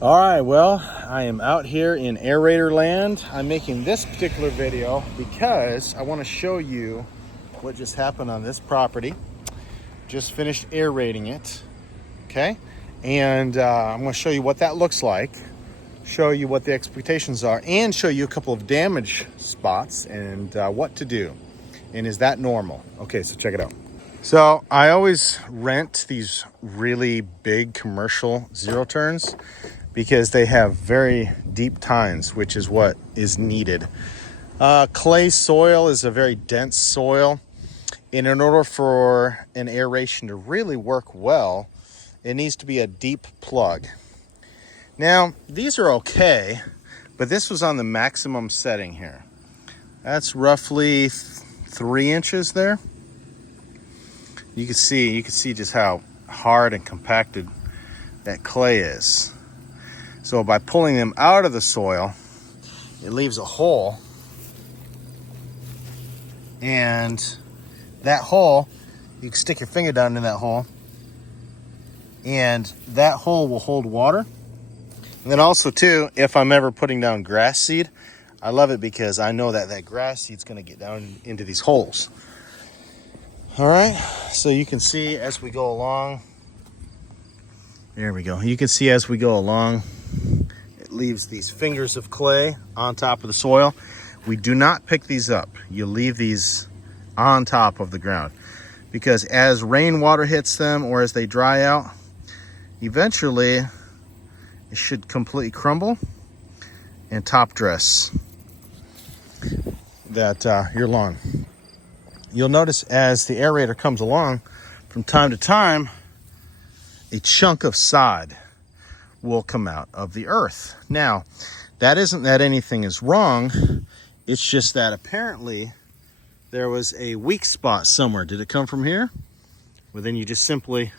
All right, well, I am out here in Aerator Land. I'm making this particular video because I want to show you what just happened on this property. Just finished aerating it, okay? And I'm going to show you what that looks like, show you what the expectations are, and show you a couple of damage spots and what to do. And is that normal? Okay, so check it out. So I always rent these really big commercial zero turns because they have very deep tines, which is what is needed. Clay soil is a very dense soil, and in order for an aeration to really work well, it needs to be a deep plug. Now, these are okay, but this was on the maximum setting here. That's roughly 3 inches there. You can see just how hard and compacted that clay is. So by pulling them out of the soil, it leaves a hole. And that hole, you can stick your finger down in that hole, and that hole will hold water. And then also too, if I'm ever putting down grass seed, I love it because I know that that grass seed's gonna get down into these holes. All right, so you can see as we go along, there we go. You can see as we go along, it leaves these fingers of clay on top of the soil. We do not pick these up. You leave these on top of the ground because as rainwater hits them or as they dry out, eventually it should completely crumble and top dress that your lawn. You'll notice as the aerator comes along, from time to time, a chunk of sod will come out of the earth. Now, that isn't that anything is wrong. It's just that apparently there was a weak spot somewhere. Did it come from here? Well, then you just simply,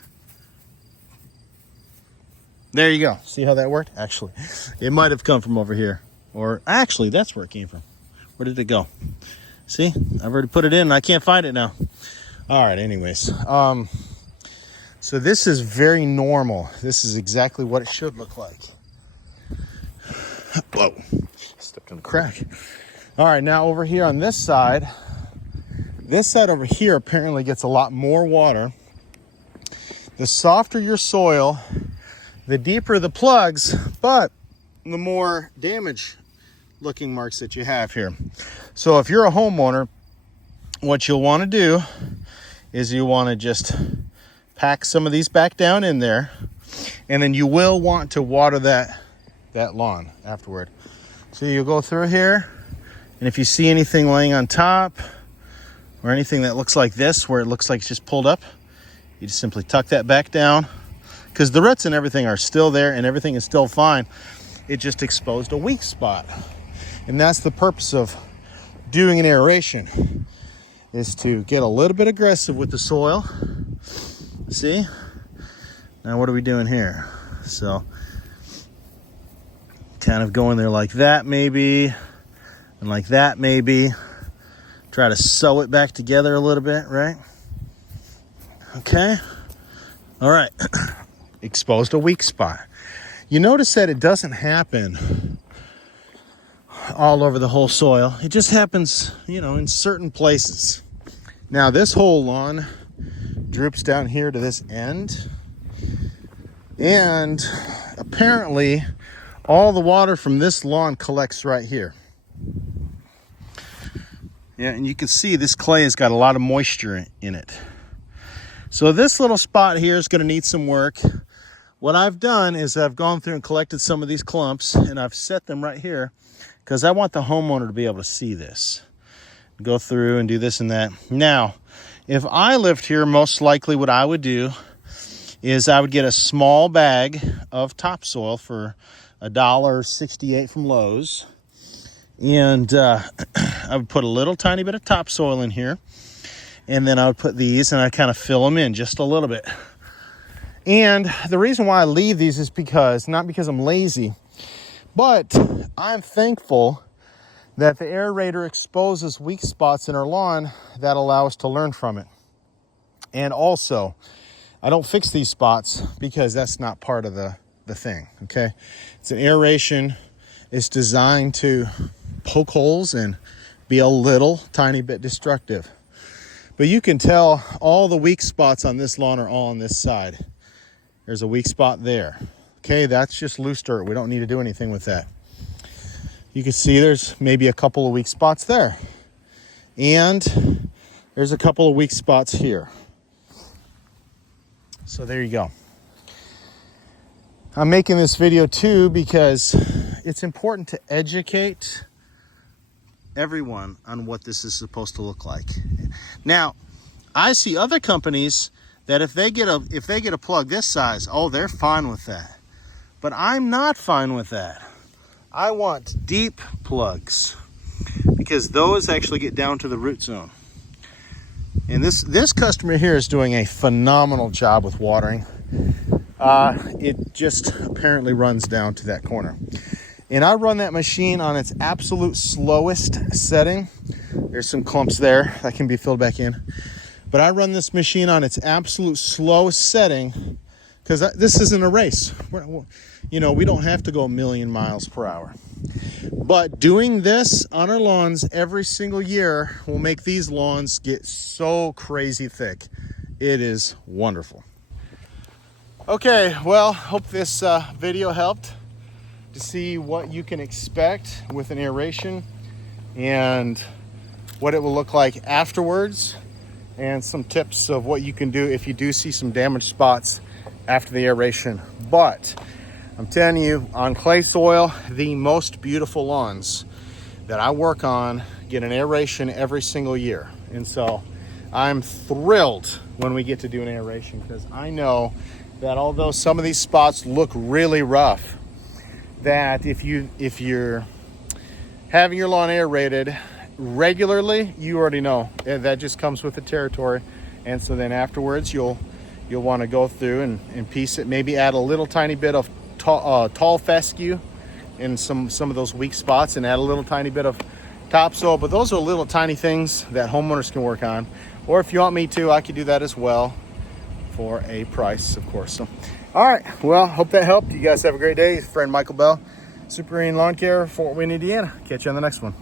there you go. See how that worked? Actually, it might have come from over here. Or actually, that's where it came from. Where did it go? See, I've already put it in and I can't find it now. All right, anyways. So this is very normal. This is exactly what it should look like. Whoa, stepped on a crack. All right, now over here on this side over here apparently gets a lot more water. The softer your soil, the deeper the plugs, but the more damage looking marks that you have here. So if you're a homeowner, what you'll want to do is you want to just pack some of these back down in there, and then you will want to water that lawn afterward. So you'll go through here, and if you see anything laying on top or anything that looks like this, where it looks like it's just pulled up, you just simply tuck that back down, because the roots and everything are still there and everything is still fine. It just exposed a weak spot. And that's the purpose of doing an aeration, is to get a little bit aggressive with the soil. See? Now what are we doing here? So kind of going there like that maybe, and like that maybe. Try to sew it back together a little bit, right? Okay. All right. Exposed a weak spot. You notice that it doesn't happen all over the whole soil. It just happens, in certain places. Now this whole lawn droops down here to this end, and apparently all the water from this lawn collects right here. Yeah, and you can see this clay has got a lot of moisture in it. So this little spot here is going to need some work. What I've done is I've gone through and collected some of these clumps, and I've set them right here because I want the homeowner to be able to see this. Go through and do this and that. Now, if I lived here, most likely what I would do is I would get a small bag of topsoil for $1.68 from Lowe's. And I would put a little tiny bit of topsoil in here. And then I would put these and I kind of fill them in just a little bit. And the reason why I leave these is because, not because I'm lazy, but I'm thankful that the aerator exposes weak spots in our lawn that allow us to learn from it. And also, I don't fix these spots because that's not part of the the thing, okay? It's an aeration. It's designed to poke holes and be a little tiny bit destructive. But you can tell all the weak spots on this lawn are all on this side. There's a weak spot there. Okay, that's just loose dirt. We don't need to do anything with that. You can see there's maybe a couple of weak spots there. And there's a couple of weak spots here. So there you go. I'm making this video too because it's important to educate everyone on what this is supposed to look like. Now, I see other companies that if they get a plug this size, oh, they're fine with that. But I'm not fine with that. I want deep plugs because those actually get down to the root zone. And this customer here is doing a phenomenal job with watering. It just apparently runs down to that corner. And I run that machine on its absolute slowest setting. There's some clumps there that can be filled back in. But I run this machine on its absolute slowest setting because this isn't a race. You know, we don't have to go 1,000,000 miles per hour. But doing this on our lawns every single year will make these lawns get so crazy thick. It is wonderful. Okay, well, hope this video helped to see what you can expect with an aeration and what it will look like afterwards, and some tips of what you can do if you do see some damaged spots after the aeration. But I'm telling you, on clay soil, the most beautiful lawns that I work on get an aeration every single year. And so I'm thrilled when we get to do an aeration because I know that although some of these spots look really rough, that if you're having your lawn aerated regularly, you already know that just comes with the territory. And so then afterwards you'll want to go through and piece it, maybe add a little tiny bit of tall fescue in some of those weak spots, and add a little tiny bit of topsoil. But those are little tiny things that homeowners can work on, or if you want me to, I could do that as well for a price, of course. So all right, well, hope that helped. You guys have a great day. Friend Michael Bell, SuperGreen Lawn Care, Fort Wayne, Indiana. Catch you on the next one.